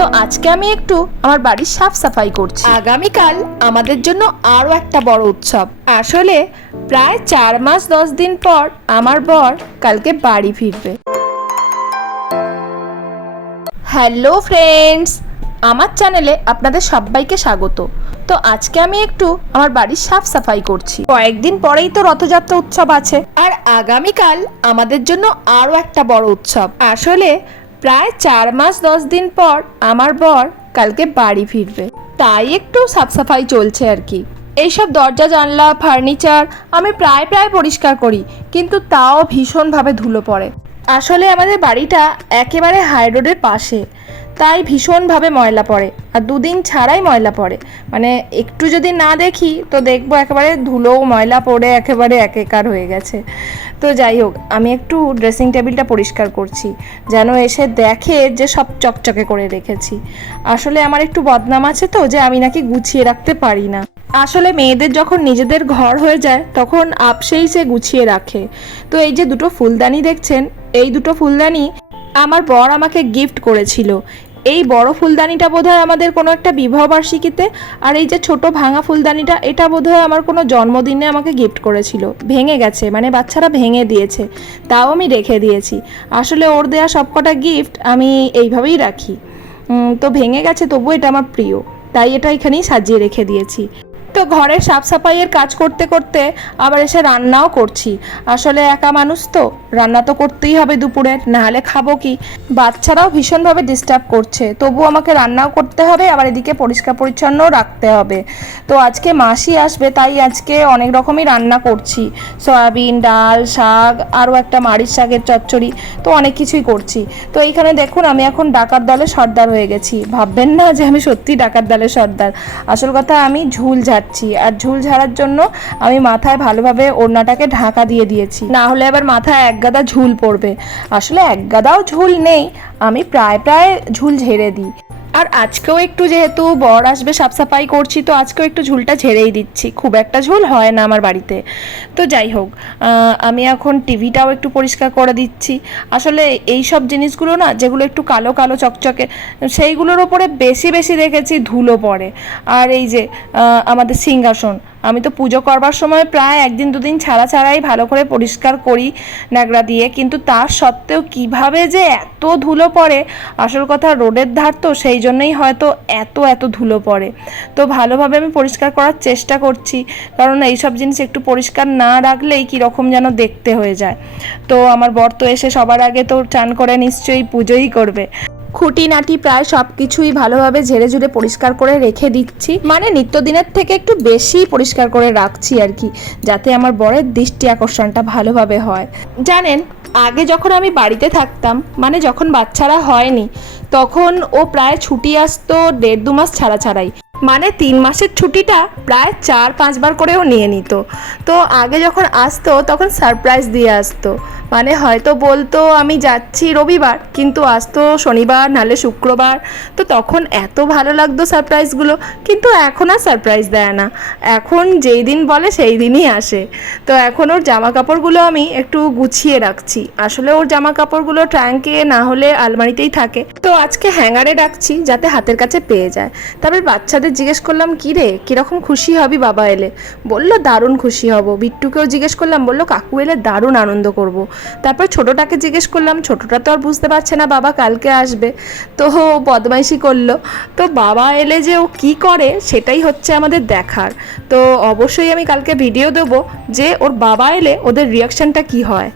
তো আজকে আমি একটু আমার বাড়ির সাফ সাফাই করছি। আগামীকাল আমাদের জন্য আরো একটা বড় উৎসব। আসলে প্রায় 4 মাস 10 দিন পর আমার বর কালকে বাড়ি ফিরবে। হ্যালো ফ্রেন্ডস, আমার চ্যানেলে আপনাদের সবাইকে স্বাগত। তো আজকে আমি একটু আমার বাড়ির সাফ সাফাই করছি। কয়েকদিন পরেই তো রথযাত্রা উৎসব আছে, আর আগামীকাল আমাদের জন্য আরো একটা বড় উৎসব। আসলে প্রায় 4 মাস 10 দিন পর আমার বর কালকে বাড়ি ফিরবে, তাই একটু সাফ সাফাই চলছে আর কি। এইসব দরজা জানলা ফার্নিচার আমি প্রায় পরিষ্কার করি, কিন্তু তাও ভীষণভাবে ধুলো পড়ে। আসলে আমাদের বাড়িটা একেবারে হাই রোডের পাশে, তাই ভীষণভাবে ময়লা পড়ে, আর দুদিন ছাড়াই ময়লা পড়ে। মানে একটু যদি না দেখি তো দেখবো একেবারে ধুলো ময়লা পড়ে একেবারে একাকার হয়ে গেছে। তো যাই হোক, আমি একটু ড্রেসিং টেবিলটা পরিষ্কার করছি, যেন এসে দেখে যে সব চকচকে করে রেখেছি। আসলে আমার একটু বদনাম আছে তো, যে আমি নাকি গুছিয়ে রাখতে পারি না। আসলে মেয়েদের যখন নিজেদের ঘর হয়ে যায় তখন আপসেই সে গুছিয়ে রাখে। তো এই যে দুটো ফুলদানি দেখছেন, এই দুটো ফুলদানি আমার বর আমাকে গিফট করেছিল। এই বড় ফুলদানিটা বোধহয় আমাদের কোনো একটা বিবাহবার্ষিকীতে, আর এই যে ছোট ভাঙা ফুলদানিটা এটা বোধহয় আমার কোনো জন্মদিনে আমাকে গিফট করেছিল। ভেঙে গেছে, মানে বাচ্চারা ভেঙে দিয়েছে, তাও আমি রেখে দিয়েছি। আসলে ওর দেয়া সবকটা গিফট আমি এইভাবেই রাখি। তো ভেঙে গেছে, তবু এটা আমার প্রিয়, তাই এটা এখানেই সাজিয়ে রেখে দিয়েছি। তো ঘরের সাফ সাফাইয়ের কাজ করতে করতে আবার এসে রান্নাও করছি। আসলে একা মানুষ তো, রান্না তো করতেই হবে দুপুরের, নাহলে খাবো কি। বাচ্চারাও ভীষণভাবে ডিস্টার্ব করছে, তবু আমাকে রান্নাও করতে হবে, আবার এদিকে পরিষ্কার পরিচ্ছন্নও রাখতে হবে। তো আজকে মাসি আসবে, তাই আজকে অনেক রকমই রান্না করছি। সয়াবিন, ডাল, শাক, আরও একটা মাড়ির শাকের চচ্চড়ি, তো অনেক কিছুই করছি। তো এইখানে দেখুন আমি এখন ডাকাত দলের সর্দার হয়ে গেছি। ভাববেন না যে আমি সত্যি ডাকাত দলের সর্দার। আসল কথা, আমি ঝুল ঝাড়ছি, আর ঝুল ঝাড়ার জন্য আমি মাথায় ভালোভাবে ওড়নাটাকে ঢাকা দিয়ে দিয়েছি, না হলে আবার মাথায় এক গাদা ঝুল পড়বে। আসলে এক গাদাও ঝুল নেই, আমি প্রায় ঝুল ঝেড়ে দিই। আর আজকেও একটু, যেহেতু বর আসবে সাফ সাফাই করছি, তো আজকেও একটু ঝুলটা ঝেড়েই দিচ্ছি। খুব একটা ঝুল হয় না আমার বাড়িতে। তো যাই হোক, আমি এখন টিভিটাও একটু পরিষ্কার করে দিচ্ছি। আসলে এই সব জিনিসগুলো না, যেগুলো একটু কালো কালো চকচকে, সেইগুলোর ওপরে বেশি দেখেছি ধুলো পড়ে। আর এই যে আমাদের সিংহাসন, আমি তো পুজো করবার সময় প্রায় 1 দিন 2 দিন ছাড়াই ভালো করে পরিষ্কার করি ন্যাকড়া দিয়ে, কিন্তু তার সত্ত্বেও কিভাবে যে এত ধুলো পড়ে। আসল কথা, রোডের ধার তো, সেই জন্যই হয়তো এত ধুলো পড়ে। তো ভালোভাবে আমি পরিষ্কার করার চেষ্টা করছি, কারণ এইসব জিনিস একটু পরিষ্কার না রাখলেই কীরকম যেন দেখতে হয়ে যায়। তো আমার বর তো এসে সবার আগে তো চান করে নিশ্চয়ই পুজোই করবে। খুঁটিনাটি প্রায় সব কিছুই ভালোভাবে ঝেড়ে ঝুড়ে পরিষ্কার করে রেখে দিচ্ছি, মানে নিত্যদিনের থেকে একটু বেশি পরিষ্কার করে রাখছি আর কি, যাতে আমার বরের দৃষ্টি আকর্ষণটা ভালোভাবে হয়। জানেন, আগে যখন আমি বাড়িতে থাকতাম, মানে যখন বাচ্চারা হয়নি, তখন ও প্রায় ছুটি আসতো 1.5-2 মাস ছাড়াই। মানে 3 মাসের ছুটিটা প্রায় 4-5 বার করেও নিয়ে নিত। তো আগে যখন আসতো তখন সারপ্রাইজ দিয়ে আসতো, মানে হয়তো বলতো আমি যাচ্ছি রবিবার, কিন্তু আসতো শনিবার নাহলে শুক্রবার। তো তখন এত ভালো লাগতো সারপ্রাইজগুলো, কিন্তু এখন আর সারপ্রাইজ দেয় না। এখন যেই দিন বলে সেই দিনই আসে। তো এখন ওর জামা কাপড়গুলো আমি একটু গুছিয়ে রাখছি। আসলে ওর জামা কাপড়গুলো ট্রাঙ্কে না হলে আলমারিতেই থাকে, তো আজকে হ্যাঙ্গারে রাখছি যাতে হাতের কাছে পেয়ে যায়। তারপর বাচ্চাদের জিজ্ঞেস করলাম, কি রে, কীরকম খুশি হবি বাবা এলে? বললো দারুণ খুশি হব। বিট্টুকেও জিজ্ঞেস করলাম, বললো কাকু এলে দারুণ আনন্দ করব। তারপর ছোটোটাকে জিজ্ঞেস করলাম, ছোটোটা তো আর বুঝতে পারছে না বাবা কালকে আসবে, তো বদমাইশি করলো। তো বাবা এলে যে ও কী করে সেটাই হচ্ছে আমাদের দেখার। তো অবশ্যই আমি কালকে ভিডিও দেবো যে ওর বাবা এলে ওদের রিয়াকশানটা কী হয়।